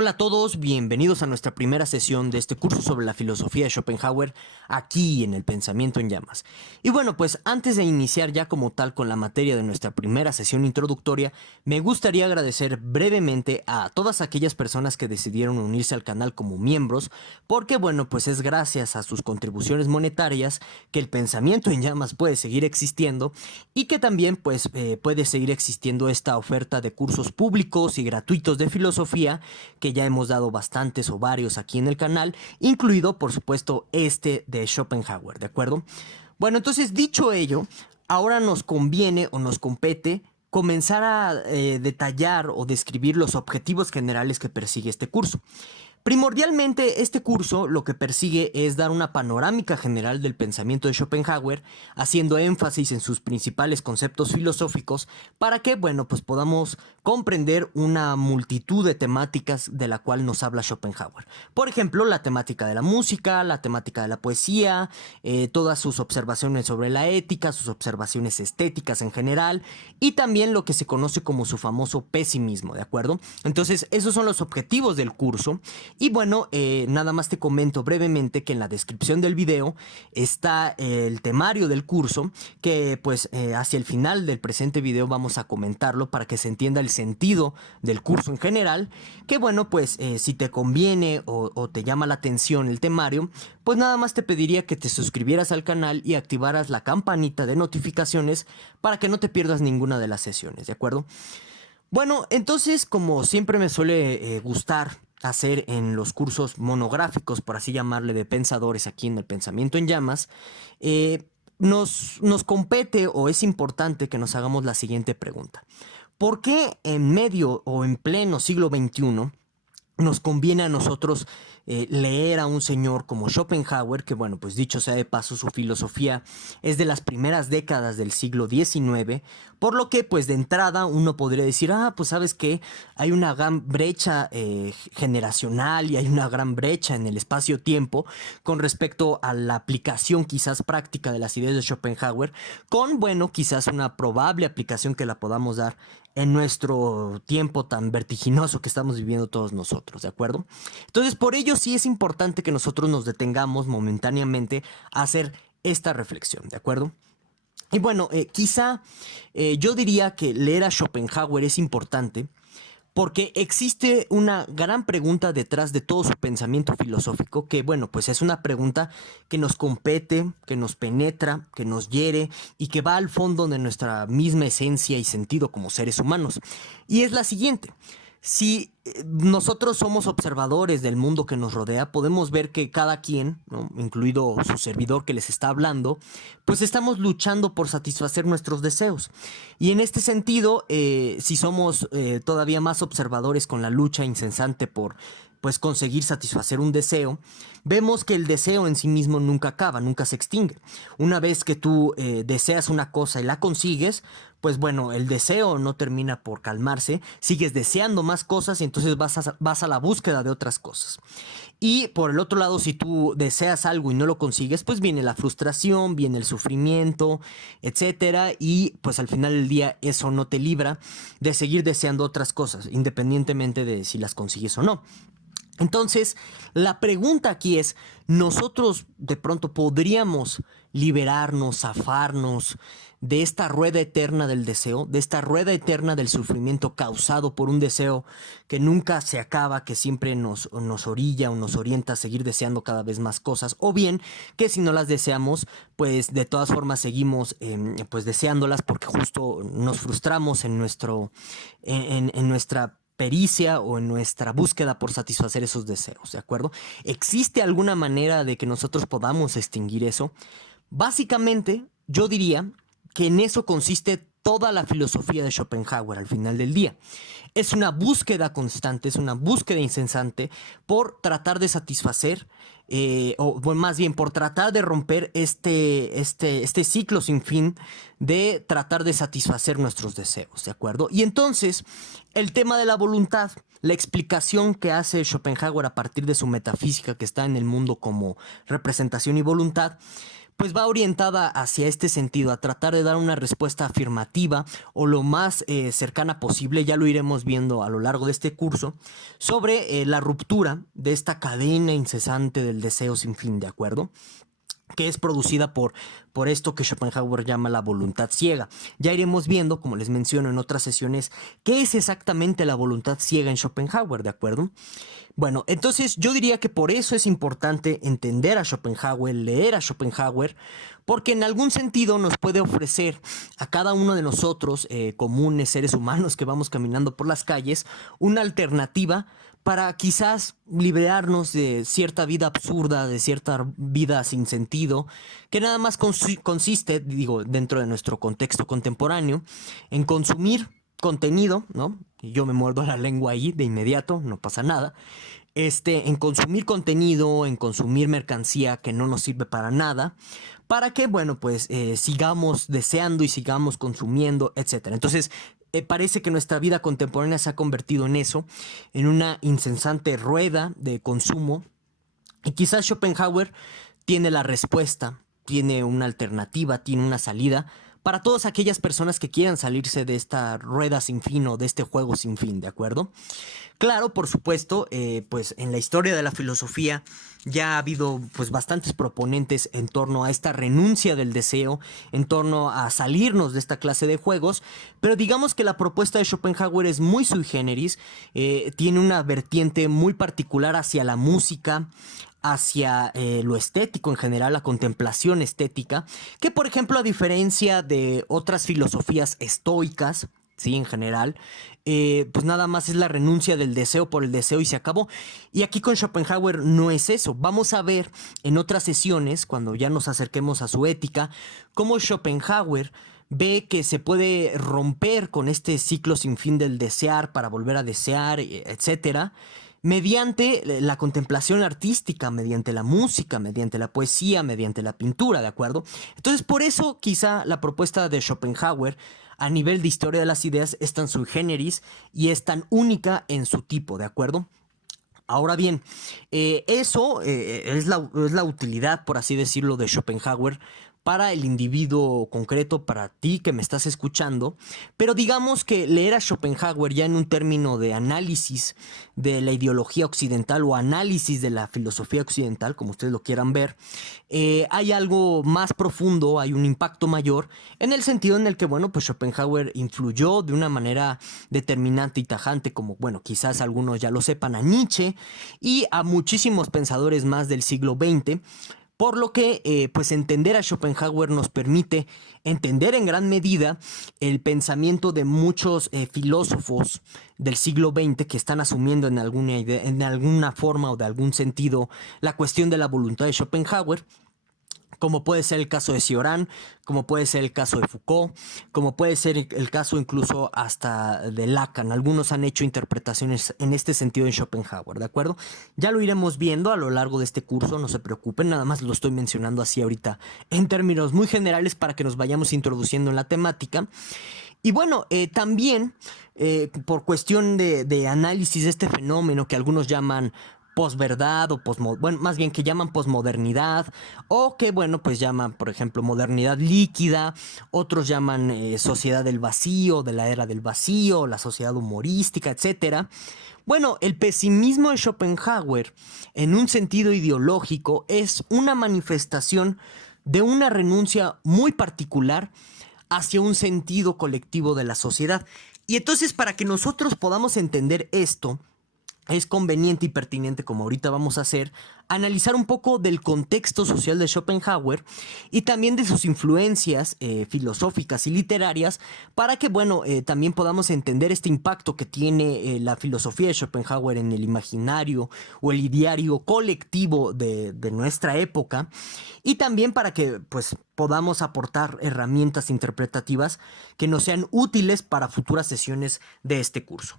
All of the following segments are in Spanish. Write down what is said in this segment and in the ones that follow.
Hola a todos, bienvenidos a nuestra primera sesión de este curso sobre la filosofía de Schopenhauer aquí en el Pensamiento en Llamas. Y bueno, pues antes de iniciar ya como tal con la materia de nuestra primera sesión introductoria, me gustaría agradecer brevemente a todas aquellas personas que decidieron unirse al canal como miembros, porque bueno, pues es gracias a sus contribuciones monetarias que el Pensamiento en Llamas puede seguir existiendo y que también pues puede seguir existiendo esta oferta de cursos públicos y gratuitos de filosofía que ya hemos dado bastantes o varios aquí en el canal, incluido por supuesto este de Schopenhauer, ¿de acuerdo? Bueno, entonces dicho ello, ahora nos conviene o nos compete comenzar a detallar o describir los objetivos generales que persigue este curso. Primordialmente, este curso lo que persigue es dar una panorámica general del pensamiento de Schopenhauer, haciendo énfasis en sus principales conceptos filosóficos para que, bueno, pues podamos comprender una multitud de temáticas de la cual nos habla Schopenhauer. Por ejemplo, la temática de la música, la temática de la poesía, todas sus observaciones sobre la ética, sus observaciones estéticas en general y también lo que se conoce como su famoso pesimismo, ¿de acuerdo? Entonces, esos son los objetivos del curso. Y bueno, nada más te comento brevemente que en la descripción del video está el temario del curso, que pues hacia el final del presente video vamos a comentarlo para que se entienda el sentido del curso en general, que bueno, pues si te conviene o te llama la atención el temario, pues nada más te pediría que te suscribieras al canal y activaras la campanita de notificaciones para que no te pierdas ninguna de las sesiones, ¿de acuerdo? Bueno, entonces, como siempre me suele gustar hacer en los cursos monográficos, por así llamarle, de pensadores aquí en el Pensamiento en Llamas, nos compete o es importante que nos hagamos la siguiente pregunta. ¿Por qué en medio o en pleno siglo XXI nos conviene a nosotros leer a un señor como Schopenhauer, que bueno, pues dicho sea de paso, su filosofía es de las primeras décadas del siglo XIX, por lo que pues de entrada uno podría decir, pues sabes que hay una gran brecha generacional y hay una gran brecha en el espacio-tiempo con respecto a la aplicación quizás práctica de las ideas de Schopenhauer, con bueno, quizás una probable aplicación que la podamos dar en nuestro tiempo tan vertiginoso que estamos viviendo todos nosotros, ¿de acuerdo? Entonces, por ello sí es importante que nosotros nos detengamos momentáneamente a hacer esta reflexión, ¿de acuerdo? Y bueno, quizá yo diría que leer a Schopenhauer es importante porque existe una gran pregunta detrás de todo su pensamiento filosófico que, bueno, pues es una pregunta que nos compete, que nos penetra, que nos hiere y que va al fondo de nuestra misma esencia y sentido como seres humanos. Y es la siguiente. Si nosotros somos observadores del mundo que nos rodea, podemos ver que cada quien, ¿no?, incluido su servidor que les está hablando, pues estamos luchando por satisfacer nuestros deseos. Y en este sentido, si somos todavía más observadores con la lucha incesante por pues conseguir satisfacer un deseo, vemos que el deseo en sí mismo nunca acaba, nunca se extingue. Una vez que tú deseas una cosa y la consigues, pues bueno, el deseo no termina por calmarse, sigues deseando más cosas y entonces vas a la búsqueda de otras cosas. Y por el otro lado, si tú deseas algo y no lo consigues, pues viene la frustración, viene el sufrimiento, etcétera, y pues al final del día eso no te libra de seguir deseando otras cosas, independientemente de si las consigues o no. Entonces, la pregunta aquí es, ¿nosotros de pronto podríamos liberarnos, zafarnos de esta rueda eterna del deseo, de esta rueda eterna del sufrimiento causado por un deseo que nunca se acaba, que siempre nos orilla o nos orienta a seguir deseando cada vez más cosas? O bien, que si no las deseamos, pues de todas formas seguimos pues deseándolas porque justo nos frustramos en nuestra pericia o en nuestra búsqueda por satisfacer esos deseos, ¿de acuerdo? ¿Existe alguna manera de que nosotros podamos extinguir eso? Básicamente, yo diría que en eso consiste toda la filosofía de Schopenhauer al final del día. Es una búsqueda constante, es una búsqueda incesante por tratar de satisfacer, o bueno, más bien por tratar de romper este ciclo sin fin de tratar de satisfacer nuestros deseos, ¿de acuerdo? Y entonces, el tema de la voluntad, la explicación que hace Schopenhauer a partir de su metafísica que está en el mundo como representación y voluntad, pues va orientada hacia este sentido, a tratar de dar una respuesta afirmativa o lo más cercana posible, ya lo iremos viendo a lo largo de este curso, sobre la ruptura de esta cadena incesante del deseo sin fin, ¿de acuerdo? Que es producida por esto que Schopenhauer llama la voluntad ciega. Ya iremos viendo, como les menciono en otras sesiones, qué es exactamente la voluntad ciega en Schopenhauer, ¿de acuerdo? Bueno, entonces yo diría que por eso es importante entender a Schopenhauer, leer a Schopenhauer, porque en algún sentido nos puede ofrecer a cada uno de nosotros, comunes seres humanos que vamos caminando por las calles, una alternativa para quizás liberarnos de cierta vida absurda, de cierta vida sin sentido, que nada más consiste, digo, dentro de nuestro contexto contemporáneo, en consumir contenido, ¿no? Y yo me muerdo la lengua ahí de inmediato, no pasa nada. En consumir contenido, en consumir mercancía que no nos sirve para nada, para que, bueno, pues sigamos deseando y sigamos consumiendo, etcétera. Entonces, parece que nuestra vida contemporánea se ha convertido en eso, en una incesante rueda de consumo. Y quizás Schopenhauer tiene la respuesta, tiene una alternativa, tiene una salida para todas aquellas personas que quieran salirse de esta rueda sin fin o de este juego sin fin, ¿de acuerdo? Claro, por supuesto, pues en la historia de la filosofía ya ha habido pues bastantes proponentes en torno a esta renuncia del deseo, en torno a salirnos de esta clase de juegos, pero digamos que la propuesta de Schopenhauer es muy sui generis, tiene una vertiente muy particular hacia la música, hacia lo estético en general, la contemplación estética, que por ejemplo a diferencia de otras filosofías estoicas, sí, en general, pues nada más es la renuncia del deseo por el deseo y se acabó. Y aquí con Schopenhauer no es eso. Vamos a ver en otras sesiones, cuando ya nos acerquemos a su ética, cómo Schopenhauer ve que se puede romper con este ciclo sin fin del desear para volver a desear, etcétera, mediante la contemplación artística, mediante la música, mediante la poesía, mediante la pintura, ¿de acuerdo? Entonces, por eso quizá la propuesta de Schopenhauer a nivel de historia de las ideas es tan sui generis y es tan única en su tipo, ¿de acuerdo? Ahora bien, eso es la utilidad, por así decirlo, de Schopenhauer para el individuo concreto, para ti que me estás escuchando, pero digamos que leer a Schopenhauer ya en un término de análisis de la ideología occidental o análisis de la filosofía occidental, como ustedes lo quieran ver, hay algo más profundo, hay un impacto mayor, en el sentido en el que, bueno, pues Schopenhauer influyó de una manera determinante y tajante, como, bueno, quizás algunos ya lo sepan, a Nietzsche y a muchísimos pensadores más del siglo XX, por lo que, pues entender a Schopenhauer nos permite entender en gran medida el pensamiento de muchos filósofos del siglo XX que están asumiendo en alguna idea, en alguna forma o de algún sentido la cuestión de la voluntad de Schopenhauer, como puede ser el caso de Cioran, como puede ser el caso de Foucault, como puede ser el caso incluso hasta de Lacan. Algunos han hecho interpretaciones en este sentido en Schopenhauer, ¿de acuerdo? Ya lo iremos viendo a lo largo de este curso, no se preocupen, nada más lo estoy mencionando así ahorita en términos muy generales para que nos vayamos introduciendo en la temática. Y bueno, también por cuestión de análisis de este fenómeno que algunos llaman posverdad o bueno, más bien que llaman posmodernidad o que, bueno, pues llaman, por ejemplo, modernidad líquida, otros llaman sociedad del vacío, de la era del vacío, la sociedad humorística, etcétera. Bueno, el pesimismo de Schopenhauer, en un sentido ideológico, es una manifestación de una renuncia muy particular hacia un sentido colectivo de la sociedad. Y entonces, para que nosotros podamos entender esto, es conveniente y pertinente, como ahorita vamos a hacer, analizar un poco del contexto social de Schopenhauer y también de sus influencias filosóficas y literarias para que, bueno, también podamos entender este impacto que tiene la filosofía de Schopenhauer en el imaginario o el ideario colectivo de nuestra época y también para que, pues, podamos aportar herramientas interpretativas que nos sean útiles para futuras sesiones de este curso.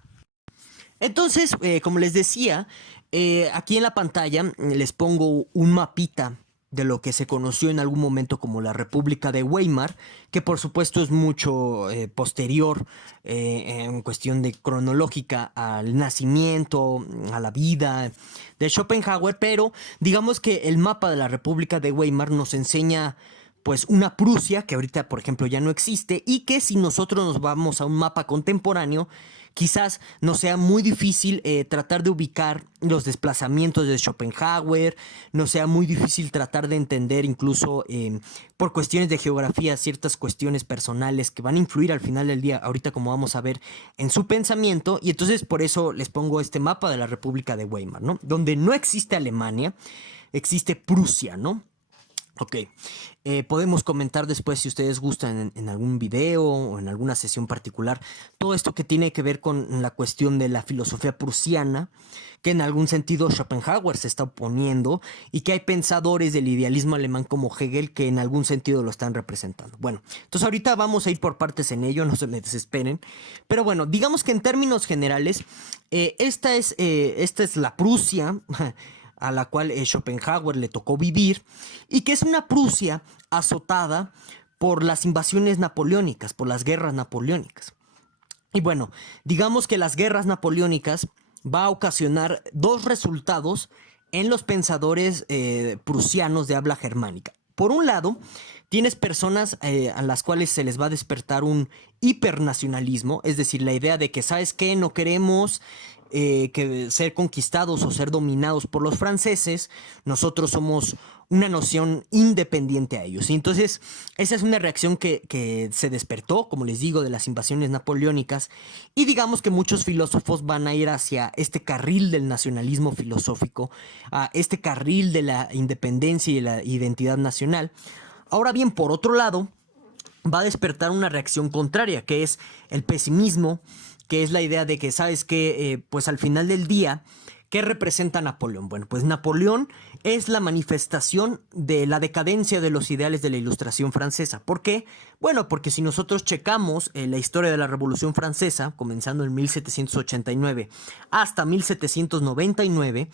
Entonces, como les decía, aquí en la pantalla les pongo un mapita de lo que se conoció en algún momento como la República de Weimar, que por supuesto es mucho posterior en cuestión de cronológica al nacimiento, a la vida de Schopenhauer, pero digamos que el mapa de la República de Weimar nos enseña pues una Prusia que ahorita por ejemplo ya no existe y que si nosotros nos vamos a un mapa contemporáneo quizás nos sea muy difícil tratar de ubicar los desplazamientos de Schopenhauer, nos sea muy difícil tratar de entender incluso por cuestiones de geografía ciertas cuestiones personales que van a influir al final del día, ahorita como vamos a ver, en su pensamiento, y entonces por eso les pongo este mapa de la República de Weimar, ¿no? Donde no existe Alemania, existe Prusia, ¿no? Ok, podemos comentar después si ustedes gustan en algún video o en alguna sesión particular todo esto que tiene que ver con la cuestión de la filosofía prusiana, que en algún sentido Schopenhauer se está oponiendo y que hay pensadores del idealismo alemán como Hegel que en algún sentido lo están representando. Bueno, entonces ahorita vamos a ir por partes en ello, no se me desesperen, pero bueno, digamos que en términos generales, esta es la Prusia a la cual Schopenhauer le tocó vivir, y que es una Prusia azotada por las invasiones napoleónicas, por las guerras napoleónicas. Y bueno, digamos que las guerras napoleónicas va a ocasionar dos resultados en los pensadores prusianos de habla germánica. Por un lado, tienes personas a las cuales se les va a despertar un hipernacionalismo, es decir, la idea de que, ¿sabes qué? No queremos que ser conquistados o ser dominados por los franceses, nosotros somos una noción independiente a ellos. Y entonces esa es una reacción que se despertó, como les digo, de las invasiones napoleónicas, y digamos que muchos filósofos van a ir hacia este carril del nacionalismo filosófico, a este carril de la independencia y la identidad nacional. Ahora bien, por otro lado, va a despertar una reacción contraria, que es el pesimismo, que es la idea de que, ¿sabes qué? Pues al final del día, ¿qué representa Napoleón? Bueno, pues Napoleón es la manifestación de la decadencia de los ideales de la Ilustración francesa. ¿Por qué? Bueno, porque si nosotros checamos la historia de la Revolución Francesa, comenzando en 1789 hasta 1799,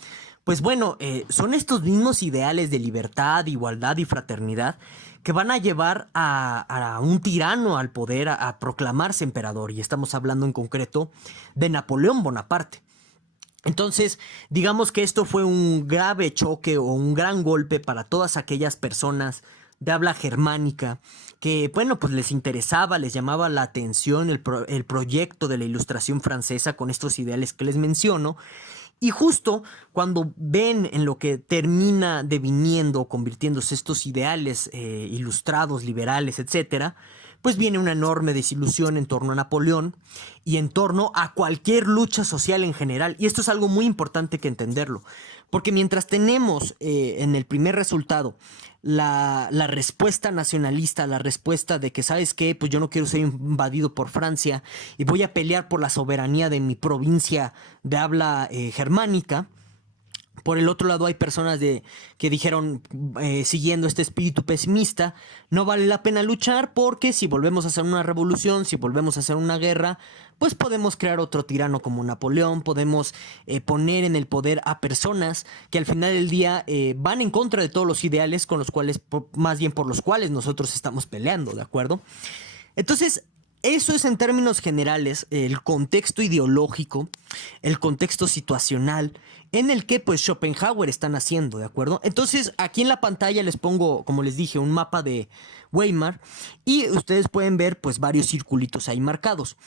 pues bueno, son estos mismos ideales de libertad, igualdad y fraternidad que van a llevar a un tirano al poder, a proclamarse emperador. Y estamos hablando en concreto de Napoleón Bonaparte. Entonces, digamos que esto fue un grave choque o un gran golpe para todas aquellas personas de habla germánica que, bueno, pues les interesaba, les llamaba la atención el proyecto de la Ilustración francesa con estos ideales que les menciono. Y justo cuando ven en lo que termina deviniendo, convirtiéndose estos ideales ilustrados, liberales, etcétera, pues viene una enorme desilusión en torno a Napoleón y en torno a cualquier lucha social en general. Y esto es algo muy importante que entenderlo, porque mientras tenemos en el primer resultado la respuesta nacionalista, la respuesta de que, ¿sabes qué? Pues yo no quiero ser invadido por Francia y voy a pelear por la soberanía de mi provincia de habla germánica. Por el otro lado hay personas que dijeron, siguiendo este espíritu pesimista, no vale la pena luchar porque si volvemos a hacer una revolución, si volvemos a hacer una guerra, pues podemos crear otro tirano como Napoleón, podemos poner en el poder a personas que al final del día van en contra de todos los ideales con los cuales, más bien por los cuales nosotros estamos peleando, ¿de acuerdo? Entonces, eso es en términos generales el contexto ideológico, el contexto situacional en el que pues Schopenhauer está naciendo, ¿de acuerdo? Entonces aquí en la pantalla les pongo, como les dije, un mapa de Weimar y ustedes pueden ver pues varios circulitos ahí marcados.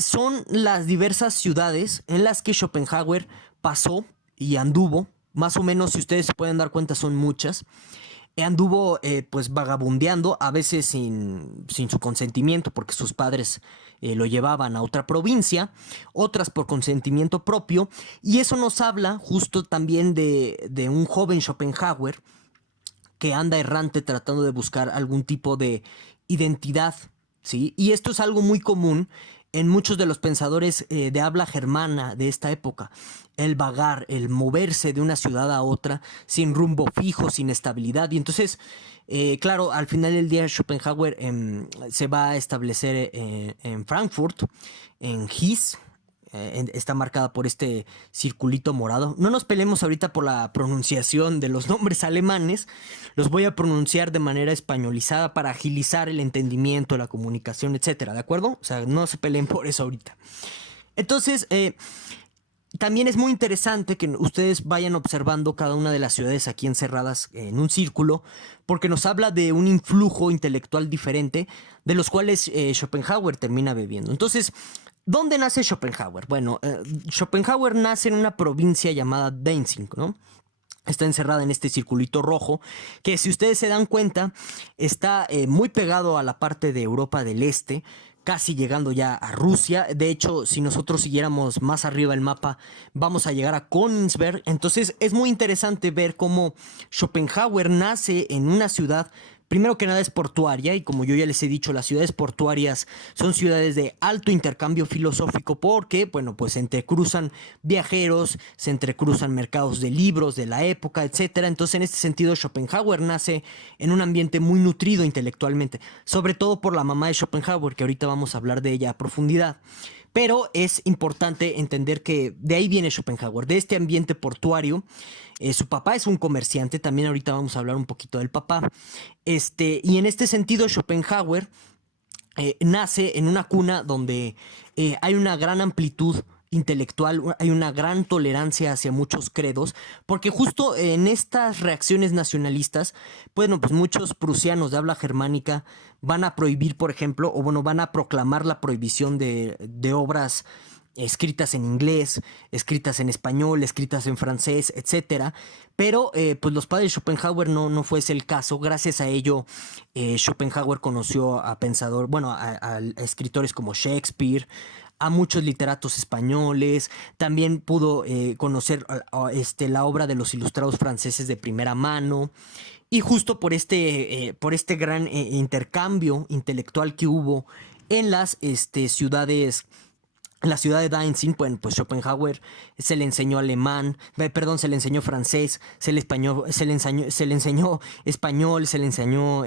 Son las diversas ciudades en las que Schopenhauer pasó y anduvo, más o menos si ustedes se pueden dar cuenta son muchas. Anduvo pues vagabundeando, a veces sin su consentimiento porque sus padres lo llevaban a otra provincia, otras por consentimiento propio, y eso nos habla justo también de un joven Schopenhauer que anda errante tratando de buscar algún tipo de identidad, ¿sí? Y esto es algo muy común en muchos de los pensadores de habla germana de esta época. El vagar, el moverse de una ciudad a otra sin rumbo fijo, sin estabilidad. Y entonces, claro, al final del día Schopenhauer se va a establecer en Frankfurt, en Hesse, está marcada por este circulito morado. No nos peleemos ahorita por la pronunciación de los nombres alemanes. Los voy a pronunciar de manera españolizada para agilizar el entendimiento, la comunicación, etcétera, ¿de acuerdo? O sea, no se peleen por eso ahorita. Entonces, también es muy interesante que ustedes vayan observando cada una de las ciudades aquí encerradas en un círculo, porque nos habla de un influjo intelectual diferente, de los cuales Schopenhauer termina bebiendo. Entonces, ¿dónde nace Schopenhauer? Bueno, Schopenhauer nace en una provincia llamada Danzig, ¿no? Está encerrada en este circulito rojo, que si ustedes se dan cuenta, está muy pegado a la parte de Europa del Este, casi llegando ya a Rusia. De hecho, si nosotros siguiéramos más arriba el mapa, vamos a llegar a Königsberg. Entonces es muy interesante ver cómo Schopenhauer nace en una ciudad, primero que nada es portuaria, y como yo ya les he dicho, las ciudades portuarias son ciudades de alto intercambio filosófico porque, bueno, pues se entrecruzan viajeros, se entrecruzan mercados de libros de la época, etcétera. Entonces, en este sentido, Schopenhauer nace en un ambiente muy nutrido intelectualmente, sobre todo por la mamá de Schopenhauer, que ahorita vamos a hablar de ella a profundidad. Pero es importante entender que de ahí viene Schopenhauer, de este ambiente portuario. Su papá es un comerciante, también ahorita vamos a hablar un poquito del papá. Y en este sentido, Schopenhauer nace en una cuna donde hay una gran amplitud intelectual, hay una gran tolerancia hacia muchos credos, porque justo en estas reacciones nacionalistas, bueno, pues muchos prusianos de habla germánica van a prohibir, por ejemplo, o bueno, van a proclamar la prohibición de obras escritas en inglés, escritas en español, escritas en francés, etcétera. Pero pues los padres de Schopenhauer no fue ese el caso. Gracias a ello, Schopenhauer conoció a pensadores, bueno, a escritores como Shakespeare, a muchos literatos españoles. También pudo conocer la obra de los ilustrados franceses de primera mano. Y justo por este gran intercambio intelectual que hubo en las ciudades. En la ciudad de Danzig, bueno, pues Schopenhauer se le enseñó alemán, se le enseñó francés, se le enseñó español, se le enseñó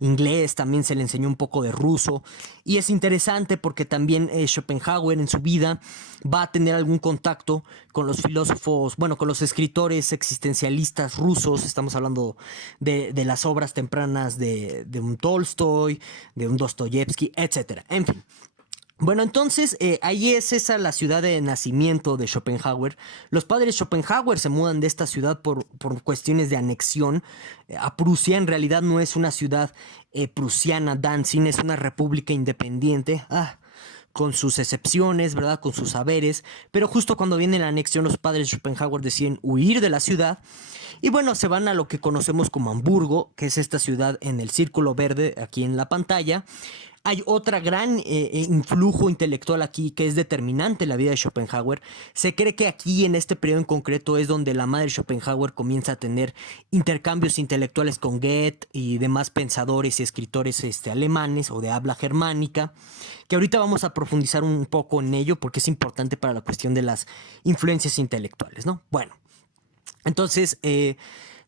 inglés, también se le enseñó un poco de ruso. Y es interesante porque también Schopenhauer en su vida va a tener algún contacto con los filósofos, bueno, con los escritores existencialistas rusos. Estamos hablando de las obras tempranas de un Tolstoy, de un Dostoyevsky, etcétera. En fin. Bueno, entonces ahí es esa la ciudad de nacimiento de Schopenhauer. Los padres de Schopenhauer se mudan de esta ciudad por cuestiones de anexión a Prusia. En realidad no es una ciudad prusiana, Danzig, es una república independiente. Con sus excepciones, ¿verdad? Con sus saberes. Pero justo cuando viene la anexión, los padres de Schopenhauer deciden huir de la ciudad. Y bueno, se van a lo que conocemos como Hamburgo, que es esta ciudad en el círculo verde aquí en la pantalla. Hay otra gran influjo intelectual aquí que es determinante en la vida de Schopenhauer. Se cree que aquí en este periodo en concreto es donde la madre de Schopenhauer comienza a tener intercambios intelectuales con Goethe y demás pensadores y escritores alemanes o de habla germánica, que ahorita vamos a profundizar un poco en ello porque es importante para la cuestión de las influencias intelectuales, ¿no? Bueno, entonces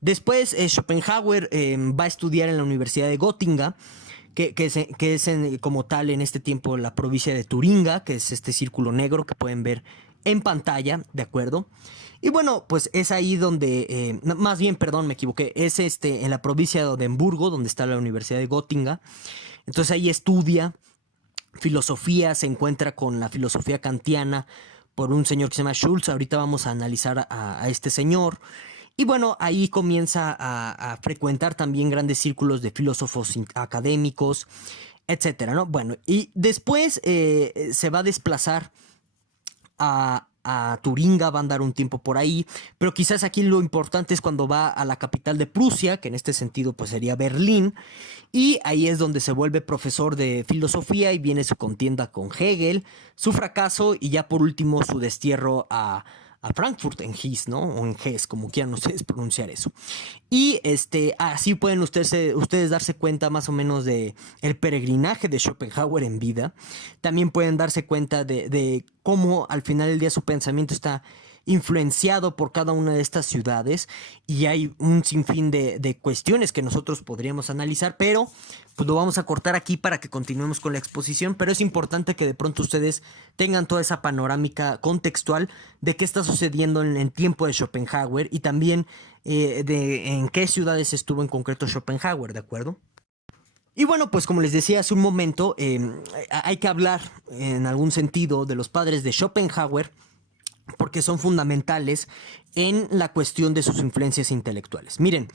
después Schopenhauer va a estudiar en la Universidad de Göttingen, que es como tal en este tiempo la provincia de Turingia, que es este círculo negro que pueden ver en pantalla, ¿de acuerdo? Y bueno, pues es ahí donde, más bien, perdón, me equivoqué, es en la provincia de Hamburgo, donde está la Universidad de Göttingen. Entonces ahí estudia filosofía, se encuentra con la filosofía kantiana por un señor que se llama Schulz. Ahorita vamos a analizar a este señor. Y bueno, ahí comienza a frecuentar también grandes círculos de filósofos académicos, etcétera, ¿no? Bueno, y después se va a desplazar a Turingia, va a andar un tiempo por ahí, pero quizás aquí lo importante es cuando va a la capital de Prusia, que en este sentido pues sería Berlín, y ahí es donde se vuelve profesor de filosofía y viene su contienda con Hegel, su fracaso y ya por último su destierro a Frankfurt en Hesse, ¿no? O en Hesse, como quieran ustedes pronunciar eso. Y así pueden ustedes darse cuenta más o menos de el peregrinaje de Schopenhauer en vida. También pueden darse cuenta de cómo al final del día su pensamiento está influenciado por cada una de estas ciudades y hay un sinfín de cuestiones que nosotros podríamos analizar, pero pues lo vamos a cortar aquí para que continuemos con la exposición, pero es importante que de pronto ustedes tengan toda esa panorámica contextual de qué está sucediendo en tiempo de Schopenhauer y también de en qué ciudades estuvo en concreto Schopenhauer, ¿de acuerdo? Y bueno, pues como les decía hace un momento, hay que hablar en algún sentido de los padres de Schopenhauer porque son fundamentales en la cuestión de sus influencias intelectuales. Miren,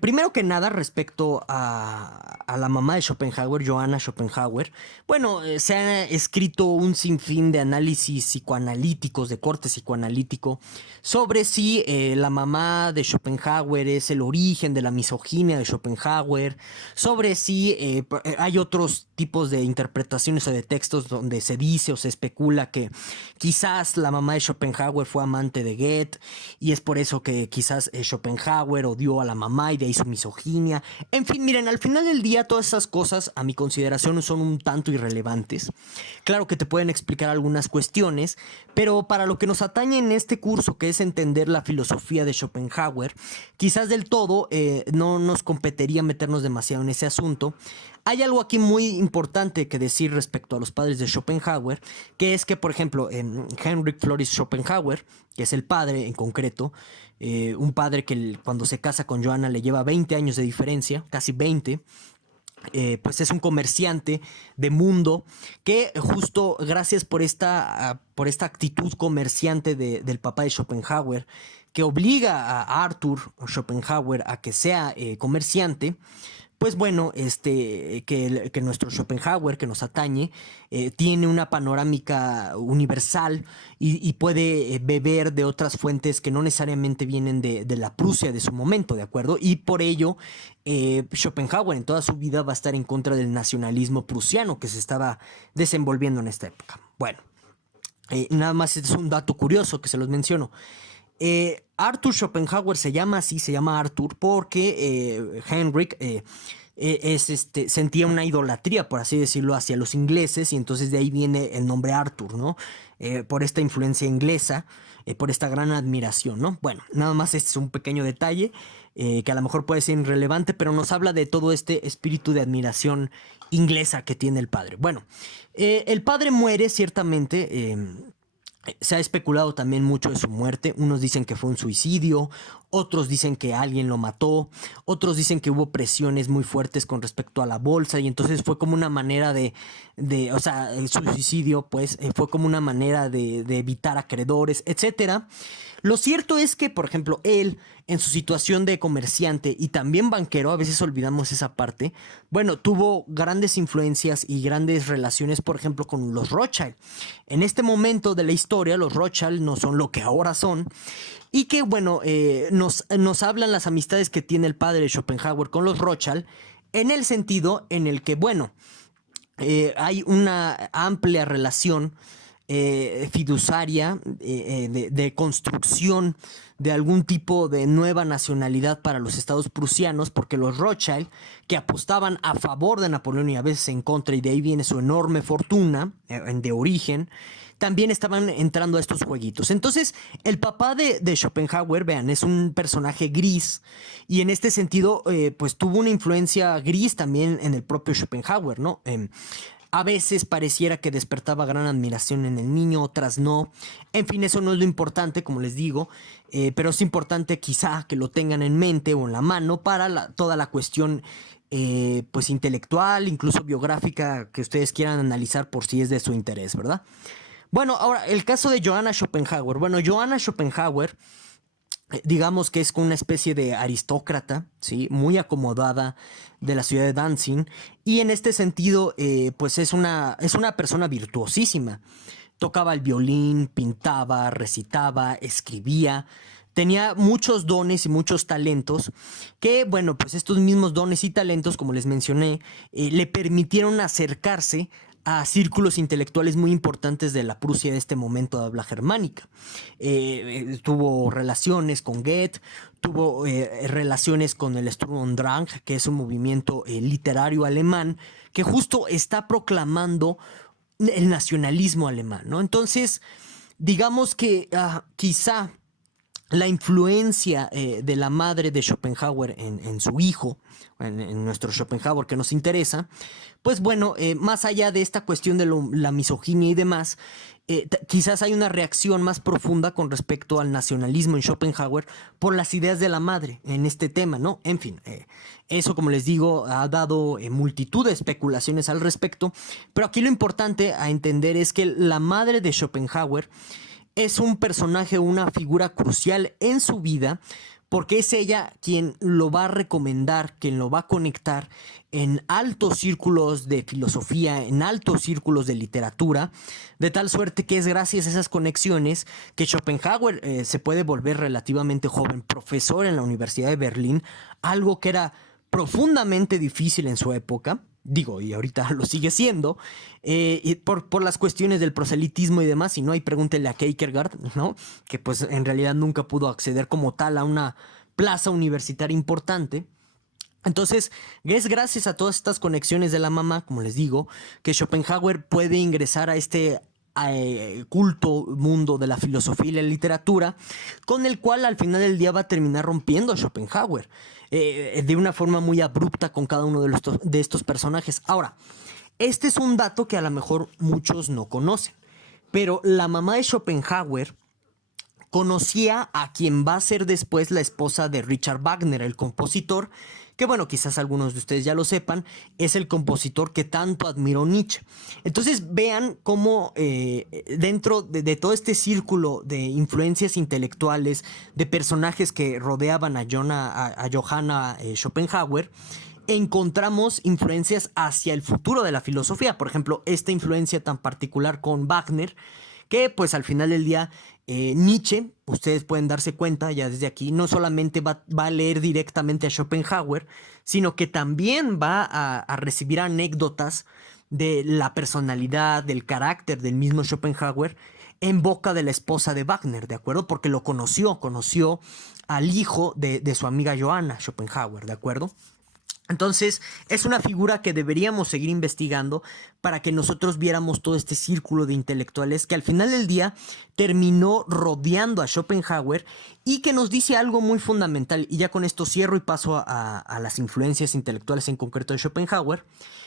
primero que nada, respecto a la mamá de Schopenhauer, Johanna Schopenhauer, bueno, se ha escrito un sinfín de análisis psicoanalíticos, de corte psicoanalítico, sobre si la mamá de Schopenhauer es el origen de la misoginia de Schopenhauer, sobre si hay otros tipos de interpretaciones o de textos donde se dice o se especula que quizás la mamá de Schopenhauer fue amante de Goethe y es por eso que quizás Schopenhauer odió a la mamá y de ahí su misoginia. En fin, miren, al final del día todas esas cosas a mi consideración son un tanto irrelevantes. Claro que te pueden explicar algunas cuestiones, pero para lo que nos atañe en este curso, que es entender la filosofía de Schopenhauer, quizás del todo no nos competiría meternos demasiado en ese asunto. Hay algo aquí muy importante que decir respecto a los padres de Schopenhauer, que es que, por ejemplo, Heinrich Floris Schopenhauer, que es el padre en concreto, un padre que cuando se casa con Johanna le lleva 20 años de diferencia, casi 20, pues es un comerciante de mundo que justo gracias por esta actitud comerciante del papá de Schopenhauer, que obliga a Arthur Schopenhauer a que sea comerciante, pues bueno, que nuestro Schopenhauer, que nos atañe, tiene una panorámica universal y puede beber de otras fuentes que no necesariamente vienen de la Prusia de su momento, ¿de acuerdo? Y por ello, Schopenhauer en toda su vida va a estar en contra del nacionalismo prusiano que se estaba desenvolviendo en esta época. Bueno, nada más es un dato curioso que se los menciono. Arthur Schopenhauer se llama así, se llama Arthur porque Heinrich sentía una idolatría, por así decirlo, hacia los ingleses y entonces de ahí viene el nombre Arthur, ¿no? Por esta influencia inglesa, por esta gran admiración, ¿no? Bueno, nada más este es un pequeño detalle que a lo mejor puede ser irrelevante, pero nos habla de todo este espíritu de admiración inglesa que tiene el padre. Bueno, el padre muere ciertamente. Se ha especulado también mucho de su muerte. Unos dicen que fue un suicidio, otros dicen que alguien lo mató, otros dicen que hubo presiones muy fuertes con respecto a la bolsa y entonces fue como una manera o sea, el suicidio pues fue como una manera de evitar acreedores, etcétera. Lo cierto es que, por ejemplo, él, en su situación de comerciante y también banquero, a veces olvidamos esa parte, bueno, tuvo grandes influencias y grandes relaciones, por ejemplo, con los Rothschild. En este momento de la historia, los Rothschild no son lo que ahora son, y que, bueno, nos hablan las amistades que tiene el padre de Schopenhauer con los Rothschild, en el sentido en el que, bueno, hay una amplia relación fiduciaria de construcción de algún tipo de nueva nacionalidad para los estados prusianos, porque los Rothschild, que apostaban a favor de Napoleón y a veces en contra, y de ahí viene su enorme fortuna de origen, también estaban entrando a estos jueguitos. Entonces, el papá de Schopenhauer, vean, es un personaje gris y en este sentido, pues tuvo una influencia gris también en el propio Schopenhauer, ¿no? A veces pareciera que despertaba gran admiración en el niño, otras no. En fin, eso no es lo importante, como les digo, pero es importante quizá que lo tengan en mente o en la mano para toda la cuestión pues intelectual, incluso biográfica, que ustedes quieran analizar por si es de su interés, ¿verdad? Bueno, ahora, el caso de Johanna Schopenhauer. Bueno, Johanna Schopenhauer, digamos que es una especie de aristócrata, ¿sí? Muy acomodada de la ciudad de Danzig, y en este sentido, pues es una persona virtuosísima. Tocaba el violín, pintaba, recitaba, escribía. Tenía muchos dones y muchos talentos que, bueno, pues estos mismos dones y talentos, como les mencioné, le permitieron acercarse a círculos intelectuales muy importantes de la Prusia de este momento de habla germánica. Tuvo relaciones con Goethe, tuvo relaciones con el Sturm und Drang, que es un movimiento literario alemán que justo está proclamando el nacionalismo alemán, ¿no? Entonces, digamos que quizá la influencia de la madre de Schopenhauer en su hijo, en nuestro Schopenhauer que nos interesa, pues bueno, más allá de esta cuestión de la misoginia y demás, quizás hay una reacción más profunda con respecto al nacionalismo en Schopenhauer por las ideas de la madre en este tema, ¿no? En fin, eso, como les digo, ha dado multitud de especulaciones al respecto, pero aquí lo importante a entender es que la madre de Schopenhauer es un personaje, una figura crucial en su vida, porque es ella quien lo va a recomendar, quien lo va a conectar en altos círculos de filosofía, en altos círculos de literatura, de tal suerte que es gracias a esas conexiones que Schopenhauer se puede volver relativamente joven profesor en la Universidad de Berlín, algo que era profundamente difícil en su época. Digo, y ahorita lo sigue siendo, y por las cuestiones del proselitismo y demás, y no hay, pregúntenle a Kierkegaard, ¿no? Que pues en realidad nunca pudo acceder como tal a una plaza universitaria importante. Entonces, es gracias a todas estas conexiones de la mamá, como les digo, que Schopenhauer puede ingresar a este culto mundo de la filosofía y la literatura, con el cual al final del día va a terminar rompiendo a Schopenhauer de una forma muy abrupta con cada uno de estos personajes. Ahora, este es un dato que a lo mejor muchos no conocen, pero la mamá de Schopenhauer conocía a quien va a ser después la esposa de Richard Wagner, el compositor, que bueno, quizás algunos de ustedes ya lo sepan, es el compositor que tanto admiró Nietzsche. Entonces vean cómo dentro de todo este círculo de influencias intelectuales, de personajes que rodeaban a Johanna Schopenhauer, encontramos influencias hacia el futuro de la filosofía. Por ejemplo, esta influencia tan particular con Wagner, que pues al final del día Nietzsche, ustedes pueden darse cuenta ya desde aquí, no solamente va a leer directamente a Schopenhauer, sino que también va a recibir anécdotas de la personalidad, del carácter del mismo Schopenhauer en boca de la esposa de Wagner, ¿de acuerdo? Porque lo conoció al hijo de su amiga Johanna Schopenhauer, ¿de acuerdo? Entonces, es una figura que deberíamos seguir investigando para que nosotros viéramos todo este círculo de intelectuales que al final del día terminó rodeando a Schopenhauer y que nos dice algo muy fundamental. Y ya con esto cierro y paso a las influencias intelectuales en concreto de Schopenhauer.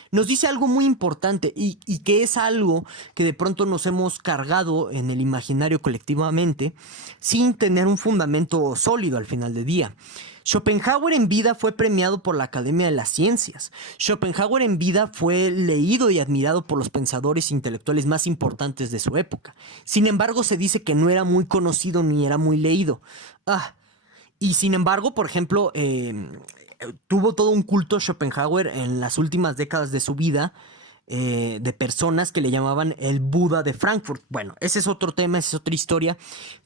Nos dice algo muy importante y que es algo que de pronto nos hemos cargado en el imaginario colectivamente sin tener un fundamento sólido al final del día. Schopenhauer en vida fue premiado por la Academia de las Ciencias. Schopenhauer en vida fue leído y admirado por los pensadores intelectuales más importantes de su época. Sin embargo, se dice que no era muy conocido ni era muy leído. Y sin embargo, por ejemplo, tuvo todo un culto Schopenhauer en las últimas décadas de su vida, de personas que le llamaban el Buda de Frankfurt. Bueno, ese es otro tema, esa es otra historia,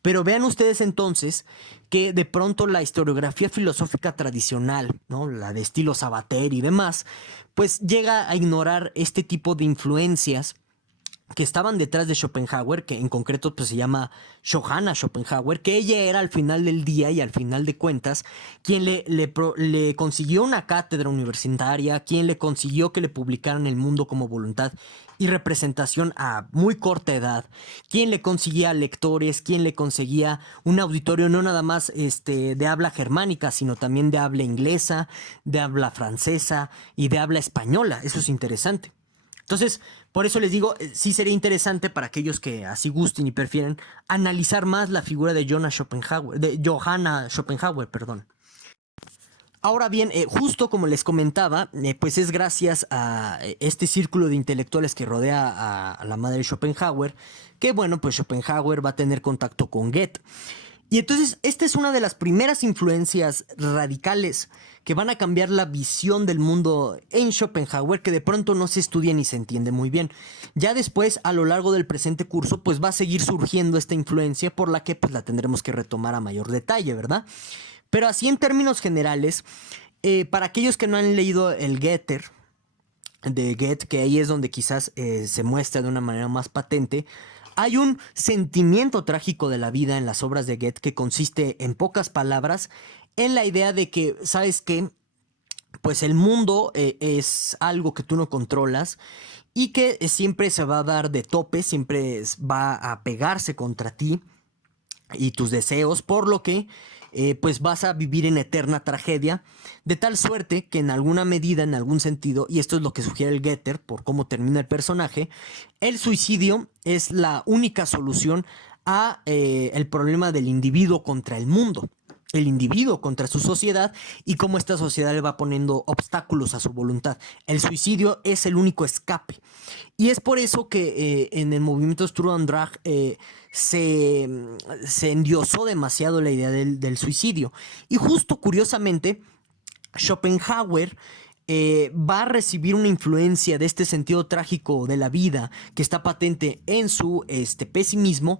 pero vean ustedes entonces que de pronto la historiografía filosófica tradicional, ¿no? La de estilo Sabater y demás, pues llega a ignorar este tipo de influencias que estaban detrás de Schopenhauer, que en concreto pues se llama Johanna Schopenhauer, que ella era al final del día y al final de cuentas quien le consiguió una cátedra universitaria, quien le consiguió que le publicaran El Mundo como Voluntad y Representación a muy corta edad, quien le conseguía lectores, quien le conseguía un auditorio no nada más de habla germánica, sino también de habla inglesa, de habla francesa y de habla española. Eso es interesante. Entonces, por eso les digo, sí sería interesante para aquellos que así gusten y prefieren analizar más la figura de Johanna Schopenhauer, perdón. Ahora bien, justo como les comentaba, pues es gracias a este círculo de intelectuales que rodea a la madre de Schopenhauer, que bueno, pues Schopenhauer va a tener contacto con Goethe. Y entonces, esta es una de las primeras influencias radicales que van a cambiar la visión del mundo en Schopenhauer, que de pronto no se estudia ni se entiende muy bien. Ya después, a lo largo del presente curso, pues va a seguir surgiendo esta influencia por la que pues la tendremos que retomar a mayor detalle, ¿verdad? Pero así en términos generales, para aquellos que no han leído el Getter de Goethe, que ahí es donde quizás se muestra de una manera más patente, hay un sentimiento trágico de la vida en las obras de Goethe que consiste, en pocas palabras, en la idea de que, ¿sabes qué? pues el mundo es algo que tú no controlas y que siempre se va a dar de tope, siempre va a pegarse contra ti y tus deseos, por lo que pues vas a vivir en eterna tragedia, de tal suerte que en alguna medida, en algún sentido, y esto es lo que sugiere el Getter por cómo termina el personaje, el suicidio es la única solución a el problema del individuo contra el mundo, el individuo contra su sociedad y cómo esta sociedad le va poniendo obstáculos a su voluntad. El suicidio es el único escape. Y es por eso que en el movimiento Sturm und Drang se endiosó demasiado la idea del suicidio. Y justo curiosamente, Schopenhauer va a recibir una influencia de este sentido trágico de la vida que está patente en su pesimismo,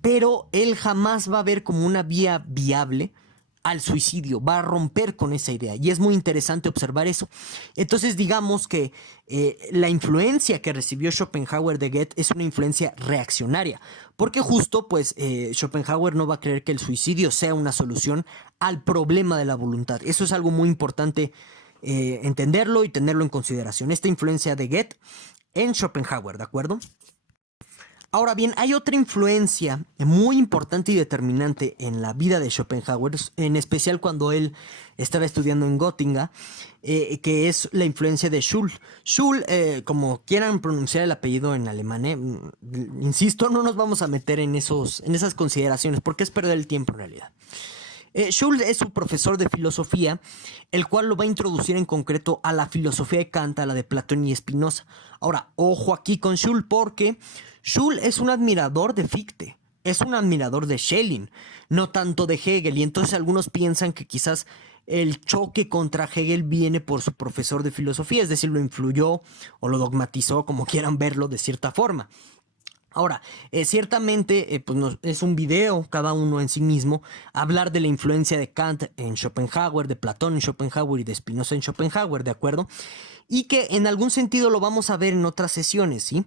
pero él jamás va a ver como una vía viable al suicidio, va a romper con esa idea y es muy interesante observar eso. Entonces digamos que la influencia que recibió Schopenhauer de Goethe es una influencia reaccionaria, porque justo pues Schopenhauer no va a creer que el suicidio sea una solución al problema de la voluntad. Eso es algo muy importante entenderlo y tenerlo en consideración, esta influencia de Goethe en Schopenhauer, ¿de acuerdo? Ahora bien, hay otra influencia muy importante y determinante en la vida de Schopenhauer, en especial cuando él estaba estudiando en Gotinga, que es la influencia de Schul. Schul, como quieran pronunciar el apellido en alemán, insisto, no nos vamos a meter en esas consideraciones porque es perder el tiempo en realidad. Schul es un profesor de filosofía, el cual lo va a introducir en concreto a la filosofía de Kant, a la de Platón y Spinoza. Ahora, ojo aquí con Schul porque Schul es un admirador de Fichte, es un admirador de Schelling, no tanto de Hegel, y entonces algunos piensan que quizás el choque contra Hegel viene por su profesor de filosofía, es decir, lo influyó o lo dogmatizó, como quieran verlo de cierta forma. Ahora, ciertamente pues es un video, cada uno en sí mismo, hablar de la influencia de Kant en Schopenhauer, de Platón en Schopenhauer y de Spinoza en Schopenhauer, ¿de acuerdo? Y que en algún sentido lo vamos a ver en otras sesiones, ¿sí?